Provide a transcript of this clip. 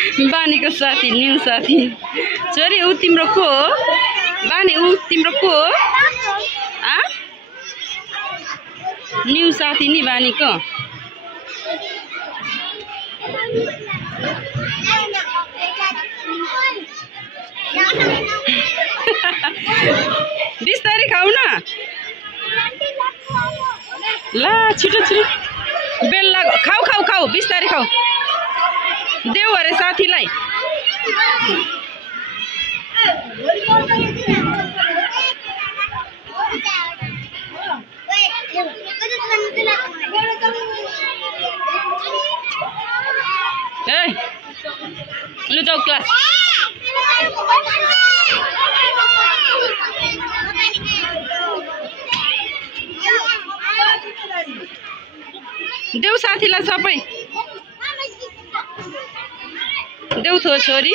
बानीको साथी न्यू साथी छोरी ऊ तिम्रो को हो बानी ऊ तिम्रो को हो न्यू साथी नि बानीको बिस्तारै खाऊ न ला छिटो छिटो बेल्ला खाऊ खाऊ खाऊ बिस्तारै खाऊ देऊ अरे साथीलाई ए लु जाऊ क्लास देऊ साथीलाई सबै देऊ छोरी